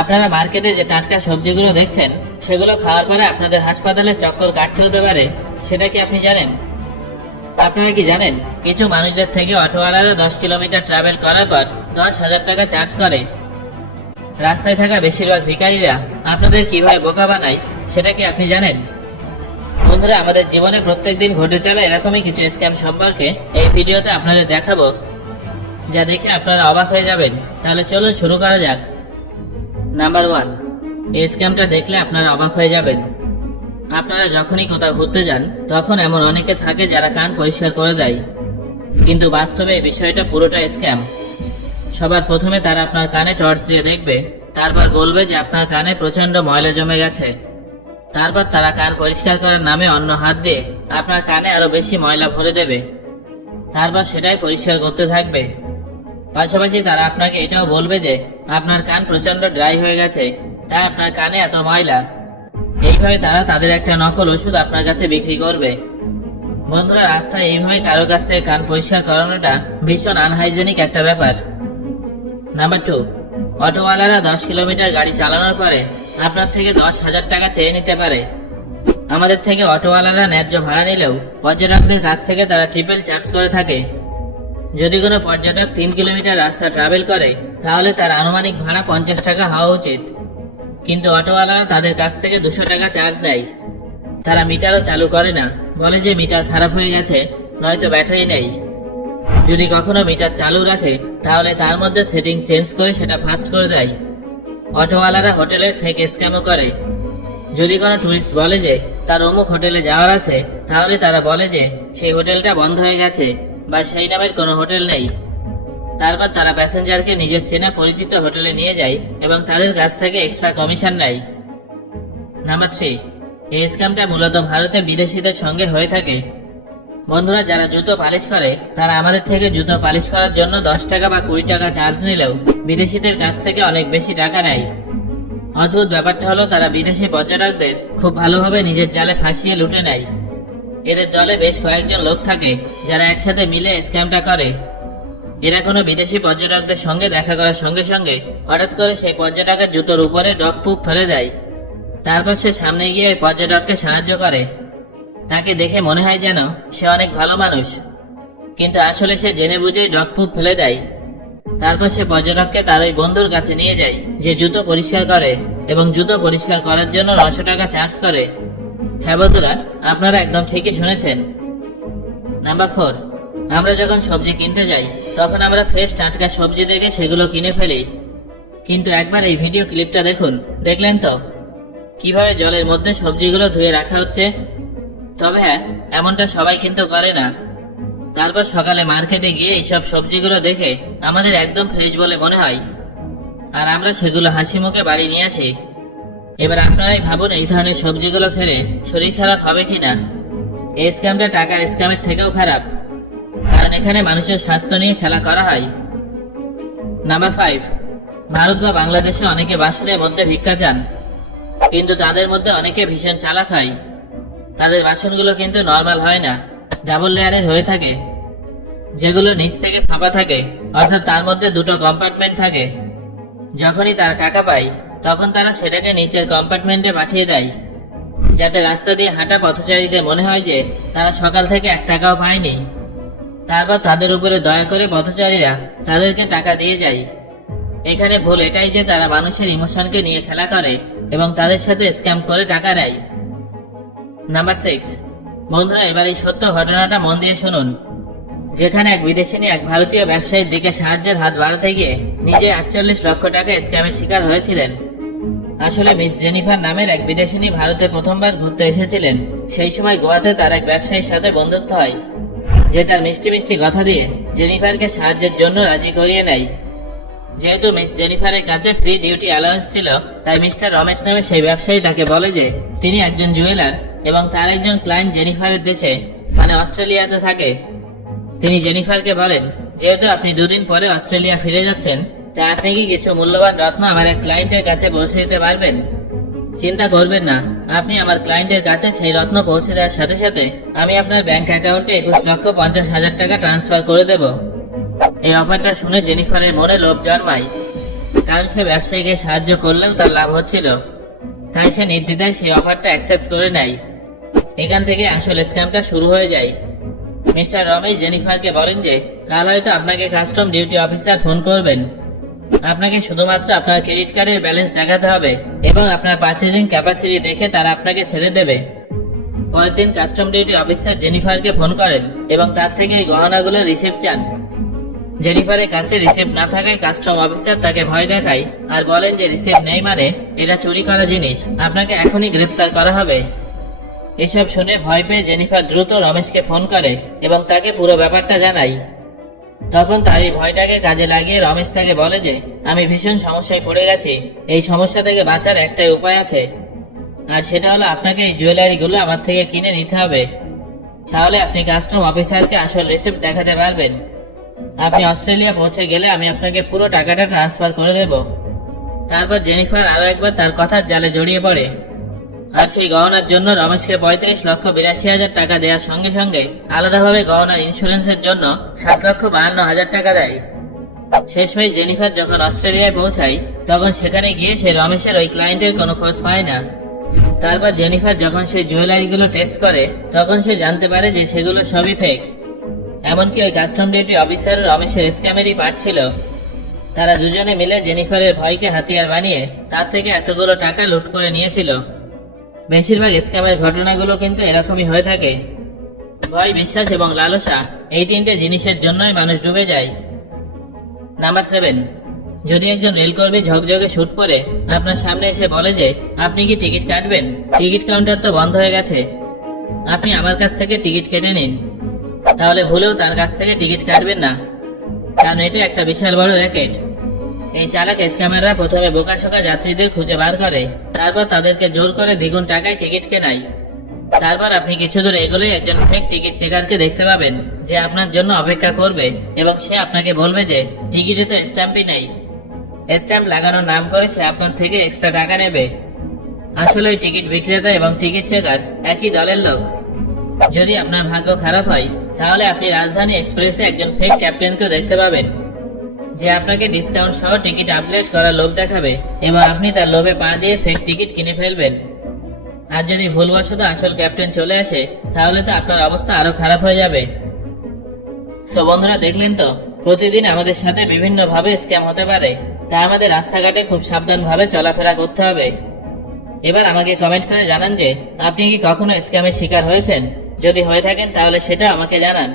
আপনারা মার্কেটে যে টাটকা সবজিগুলো দেখছেন সেগুলো খাওয়ার পরে আপনাদের হাসপাতালে চক্কর কাটতে হতে পারে, সেটা কি আপনি জানেন? আপনারা কি জানেন কিছু মানুষদের থেকে অটোওয়ালারা 10 কিলোমিটার ট্রাভেল করার পর 10,000 টাকা চার্জ করে? রাস্তায় থাকা বেশিরভাগ ভিখারিরা আপনাদের কিভাবে বোকা বানায় সেটা কি আপনি জানেন? বন্ধুরা, আমাদের জীবনে প্রত্যেকদিন ঘটে চলা এরকমই কিছু স্ক্যাম সম্পর্কে এই ভিডিওতে আপনাদের দেখাবো, যা দেখে আপনারা অবাক হয়ে যাবেন। তাহলে চলুন শুরু করা যাক। নাম্বার 1, এই স্ক্যামটা দেখলে আপনারা অবাক হয়ে যাবেন। আপনারা যখনই কোথাও ঘুরতে যান তখন এমন অনেকে থাকে যারা কান পরিষ্কার করে দেয়, কিন্তু বাস্তবে এই বিষয়টা পুরোটা স্ক্যাম। সবার প্রথমে তারা আপনার কানে টর্চ দিয়ে দেখবে, তারপর বলবে যে আপনার কানে প্রচন্ড ময়লা জমে গেছে। তারপর তারা কান পরিষ্কার করার নামে অন্য হাত দিয়ে আপনার কানে আরো বেশি ময়লা ভরে দেবে, তারপর সেটাই পরিষ্কার করতে থাকবে। পাশাপাশি তারা আপনাকে এটাও বলবে যে আপনার কান প্রচন্ড ড্রাই হয়ে গেছে, তাই আপনার কানে এত ময়লা। এইভাবে তারা তাদের একটা নকল ওষুধ আপনার কাছে বিক্রি করবে। বন্ধুরা, রাস্তায় এইভাবে কারো কাছ থেকে কান পরিষ্কার করানোটা ভীষণ আনহাইজেনিক একটা ব্যাপার। নাম্বার 2, অটোওয়ালারা 10 কিলোমিটার গাড়ি চালানোর পরে আপনার থেকে 10,000 টাকা চেয়ে নিতে পারে। আমাদের থেকে অটোওয়ালারা ন্যায্য ভাড়া নিলেও পর্যটকদের কাছ থেকে তারা ট্রিপল চার্জ করে থাকে। যদি কোনো পর্যটক 3 কিলোমিটার রাস্তা ট্রাভেল করে তাহলে তার আনুমানিক ভাড়া 50 টাকা হওয়া উচিত, কিন্তু অটোওয়ালারা তাদের কাছ থেকে 200 টাকা চার্জ নেয়। তারা মিটারও চালু করে না, বলে যে মিটার খারাপ হয়ে গেছে, নয়তো ব্যাটারি নেই। যদি কখনো মিটার চালু রাখে তাহলে তার মধ্যে সেটিং চেঞ্জ করে সেটা ফাস্ট করে দেয়। অটোওয়ালারা হোটেলের ফেক স্ক্যামও করে। যদি কোনো টুরিস্ট বলে যে তার অমুক হোটেলে যাওয়ার আছে, তাহলে তারা বলে যে সেই হোটেলটা বন্ধ হয়ে গেছে বা সেই নামের কোনো হোটেল নেই। তারপর তারা প্যাসেঞ্জারকে নিজের চেনা পরিচিত হোটেলে নিয়ে যায় এবং তাদের কাছ থেকে এক্সট্রা কমিশন নেয়। নাম্বার 3, এই স্ক্যামটা মূলত ভারতে বিদেশিদের সঙ্গে হয়ে থাকে। বন্ধুরা, যারা জুতো পালিশ করে তারা আমাদের থেকে জুতো পালিশ করার জন্য 10 টাকা বা 20 টাকা চার্জ নিলেও বিদেশিদের কাছ থেকে অনেক বেশি টাকা নেয়। অদ্ভুত ব্যাপারটা হলো তারা বিদেশি পর্যটকদের খুব ভালোভাবে নিজের জালে ফাঁসিয়ে লুটে নেয়। এদের দলে বেশ কয়েকজন লোক থাকে যারা একসাথে মিলে স্ক্যামটা করে। এরা কোনো বিদেশি পর্যটকদের সঙ্গে দেখা করার সঙ্গে সঙ্গে হঠাৎ করে সেই পর্যটকের জুতোর উপরে ডগ পুপ ফেলে দেয়। তারপর সে সামনে গিয়ে ওই পর্যটককে সাহায্য করে। তাকে দেখে মনে হয় যেন সে অনেক ভালো মানুষ, কিন্তু আসলে সে জেনে বুঝেই ডগ পুপ ফেলে দেয়। তারপর সে পর্যটককে তার ওই বন্ধুর কাছে নিয়ে যায় যে জুতো পরিষ্কার করে এবং জুতো পরিষ্কার করার জন্য 900 টাকা চার্জ করে। হ্যাঁ বন্ধুরা, আপনারা একদম ঠিকই শুনেছেন। নাম্বার 4, আমরা যখন সবজি কিনতে যাই তখন আমরা ফ্রেশ টাটকা সবজি দেখে সেগুলো কিনে ফেলি, কিন্তু একবার এই ভিডিও ক্লিপটা দেখুন। দেখলেন তো কিভাবে জলের মধ্যে সবজিগুলো ধুয়ে রাখা হচ্ছে? তবে হ্যাঁ, এমনটা সবাই কিন্তু করে না। তারপর সকালে মার্কেটে গিয়ে এইসব সবজিগুলো দেখে আমাদের একদম ফ্রেশ বলে মনে হয়, আর আমরা সেগুলো হাসি মুখে বাড়ি নিয়ে আসি। এবার আপনারাই ভাবুন এই ধরনের সবজিগুলো খেলে শরীর খারাপ হবে কিনা। এই স্ক্যামটা টাকার স্ক্যামের থেকেও খারাপ, কারণ এখানে মানুষের স্বাস্থ্য নিয়ে খেলা করা হয়। নাম্বার 5, ভারত বা বাংলাদেশে অনেকে বাসনের মধ্যে ভিক্ষা চান, কিন্তু তাদের মধ্যে অনেকে ভীষণ চালাক হয়। তাদের বাসনগুলো কিন্তু নর্মাল হয় না, ডাবল লেয়ারের হয়ে থাকে, যেগুলো নিচ থেকে ফাঁপা থাকে, অর্থাৎ তার মধ্যে দুটো কম্পার্টমেন্ট থাকে। যখনই তারা টাকা পায় তখন তারা সেটাকে নিচের কম্পার্টমেন্টে পাঠিয়ে দেয়, যাতে রাস্তা দিয়ে হাঁটা পথচারীদের মনে হয় যে তারা সকাল থেকে 1 টাকাও পায়নি। তারপর তাদের উপরে দয়া করে পথচারীরা তাদেরকে টাকা দিয়ে যায়। এখানে ভুল এটাই যে তারা মানুষের ইমোশনকে নিয়ে খেলা করে এবং তাদের সাথে স্ক্যাম করে টাকা নেয়। নাম্বার 6, বন্ধুরা, এবার এই সত্য ঘটনাটা মন দিয়ে শুনুন। যেখানে এক বিদেশিনী এক ভারতীয় ব্যবসায়ীর দিকে সাহায্যের হাত বাড়াতে গিয়ে নিজে 48 লক্ষ টাকা স্ক্যামের শিকার হয়েছিলেন। আসলে মিস জেনিফার নামের এক বিদেশিনী ভারতে প্রথমবার ঘুরতে এসেছিলেন। সেই সময় গোয়াতে তার এক ব্যবসায়ীর সাথে বন্ধুত্ব হয়, যে তার মিষ্টি মিষ্টি কথা দিয়ে জেনিফারকে সাহায্যের জন্য রাজি করিয়ে নেয়। যেহেতু মিস জেনিফারের কাছে ফ্রি ডিউটি অ্যালাউন্স ছিল, তাই মিস্টার রমেশ নামে সেই ব্যবসায়ী তাকে বলে যে তিনি একজন জুয়েলার এবং তার একজন ক্লায়েন্ট জেনিফারের দেশে মানে অস্ট্রেলিয়াতে থাকে। তিনি জেনিফারকে বলেন, যেহেতু আপনি 2 দিন পরে অস্ট্রেলিয়া ফিরে যাচ্ছেন, তাই আপনি কি কিছু মূল্যবান রত্ন আমার এক ক্লায়েন্টের কাছে পৌঁছে দিতে পারবেন? চিন্তা করবেন না, আপনি আমার ক্লায়েন্টের কাছে সেই রত্ন পৌঁছে দেওয়ার সাথে সাথে আমি আপনার ব্যাংক অ্যাকাউন্টে 21,50,000 টাকা ট্রান্সফার করে দেব। এই অফারটা শুনে জেনিফারের মনে লোভ জন্মায়। কারণ সে ব্যবসায়ীকে সাহায্য করলেও তার লাভ হচ্ছিল, তাই সে নির্দ্বিধায় সেই অফারটা অ্যাকসেপ্ট করে নেয়। এখান থেকে আসল স্ক্যামটা শুরু হয়ে যায়। মিস্টার রমেশ জেনিফারকে বলেন যে কাল হয়তো আপনাকে কাস্টম ডিউটি অফিসার ফোন করবেন। আপনাকে শুধুমাত্র আপনার ক্রেডিট কার্ডের ব্যালেন্স দেখাতে হবে এবং আপনার পারচেজিং ক্যাপাসিটি দেখে তারা আপনাকে ছেড়ে দেবে। পরের দিন কাস্টম ডিউটি অফিসার জেনিফারকে ফোন করেন এবং তার থেকে এই গহনাগুলো রিসিপ্ট চান। জেনিফারের কাছে রিসিপ্ট না থাকায় কাস্টম অফিসার তাকে ভয় দেখায় আর বলেন যে রিসিপ্ট নেই মানে এটা চুরি করা জিনিস, আপনাকে এখনই গ্রেফতার করা হবে। এসব শুনে ভয় পেয়ে জেনিফার দ্রুত রমেশকে ফোন করে এবং তাকে পুরো ব্যাপারটা জানায়। তখন তার এই ভয়টাকে কাজে লাগিয়ে রমেশ তাকে বলে যে আমি ভীষণ সমস্যায় পড়ে গেছি, এই সমস্যা থেকে বাঁচার একটাই উপায় আছে, আর সেটা হলো আপনাকে এই জুয়েলারিগুলো আমার থেকে কিনে নিতে হবে। তাহলে আপনি কাস্টম অফিসারকে আসল রিসিপ্ট দেখাতে পারবেন। আপনি অস্ট্রেলিয়া পৌঁছে গেলে আমি আপনাকে পুরো টাকাটা ট্রান্সফার করে দেব। তারপর জেনিফার আরো একবার তার কথার জালে জড়িয়ে পড়ে আর সেই গহনার জন্য রমেশকে 35,82,000 টাকা দেওয়ার সঙ্গে সঙ্গে আলাদাভাবে গহনার ইন্স্যুরেন্সের জন্য 7,52,000 টাকা দেয়। শেষমেশ জেনিফার যখন অস্ট্রেলিয়ায় পৌঁছায় তখন সেখানে গিয়ে সে রমেশের ওই ক্লায়েন্টের কোনো খোঁজ পায় না। তারপর জেনিফার যখন সেই জুয়েলারিগুলো টেস্ট করে তখন সে জানতে পারে যে সেগুলো সবই ফেক। এমনকি ওই কাস্টম ডিউটি অফিসার রমেশের স্ক্যামেরই পার্ট ছিল। তারা দুজনে মিলে জেনিফারের ভয়কে হাতিয়ার বানিয়ে তার থেকে এতগুলো টাকা লুট করে নিয়েছিল। বেশিরভাগ স্ক্যামের ঘটনাগুলো কিন্তু এরকমই হয়ে থাকে। ভয়, বিশ্বাস এবং লালসা, এই তিনটে জিনিসের জন্যই মানুষ ডুবে যায়। নাম্বার 7, যদি একজন রেলকর্মী ঝকঝকে শুট পরে আপনার সামনে এসে বলে যে আপনি কি টিকিট কাটবেন, টিকিট কাউন্টার তো বন্ধ হয়ে গেছে, আপনি আমার কাছ থেকে টিকিট কেটে নিন, তাহলে ভুলেও তার কাছ থেকে টিকিট কাটবেন না, কারণ এটা একটা বিশাল বড় র্যাকেট। এই চালাক স্ক্যামাররা প্রথমে বোকাশোকা যাত্রীদের খুঁজে বার করে, তারপর তাদেরকে জোর করে দ্বিগুণ টাকায় টিকিট কেনায়। তারপর আপনি কিছু দূর এগোলেই একজন ফেক টিকিট চেকারকে দেখতে পাবেন যে আপনার জন্য অপেক্ষা করবে এবং সে আপনাকে বলবে যে টিকিটে তো স্ট্যাম্পই নেই। স্ট্যাম্প লাগানোর নাম করে সে আপনার থেকে এক্সট্রা টাকা নেবে। আসলে ওই টিকিট বিক্রেতা এবং টিকিট চেকার একই দলের লোক। যদি আপনার ভাগ্য খারাপ হয় তাহলে আপনি রাজধানী এক্সপ্রেসে একজন ফেক ক্যাপ্টেনকেও দেখতে পাবেন যে আপনাকে ডিসকাউন্ট সহ টিকিট আপগ্রেড করার লোভ দেখাবে এবং আপনি তার লোভে পা দিয়ে ফেক টিকিট কিনে ফেলবেন। আর যদি ভুলবশত আসল ক্যাপ্টেন চলে আসে তাহলে তো আপনার অবস্থা আরো খারাপ হয়ে যাবে। সো বন্ধুরা, দেখলেন তো প্রতিদিন আমাদের সাথে বিভিন্ন ভাবে স্ক্যাম হতে পারে, তাই আমাদের রাস্তাঘাটে খুব সাবধানভাবে চলাফেরা করতে হবে। এবার আমাকে কমেন্ট করে জানান যে আপনি কি কখনো স্ক্যামের শিকার হয়েছেন। যদি হয়ে থাকেন তাহলে সেটা আমাকে জানান।